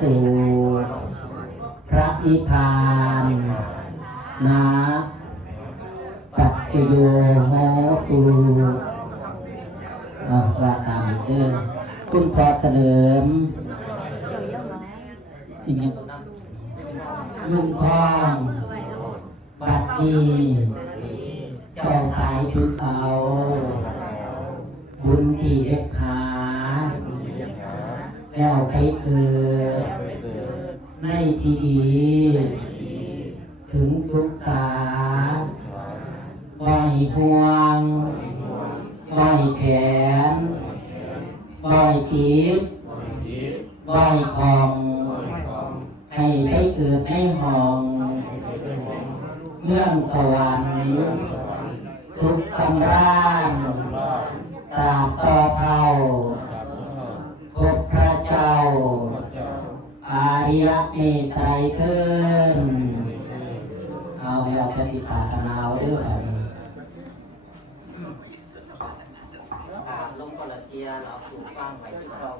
สู่พระนิพพานนะปัจจโยโหตุว่าตามเดิมคุณพอเฉลิมอีกอย่างลุงคองบัดนี้เจ้าตายพึงเอาบุญที่เอ็กขาแล้วไปเกิดในที่ดีถึงสุขสาบ่อยห่วงบ่อยแขนบ่อยติดบ่อยของให้ไปเกิดในห้องเมืองสวรรค์สุขสำราญตราบต่อเท่าพบพระเจ้าอาริยเมตไตรเทินเอาแล้วปฏิปาตนาเด้อไปตามลงกระเทียเราปลูกฟังไปที่เรา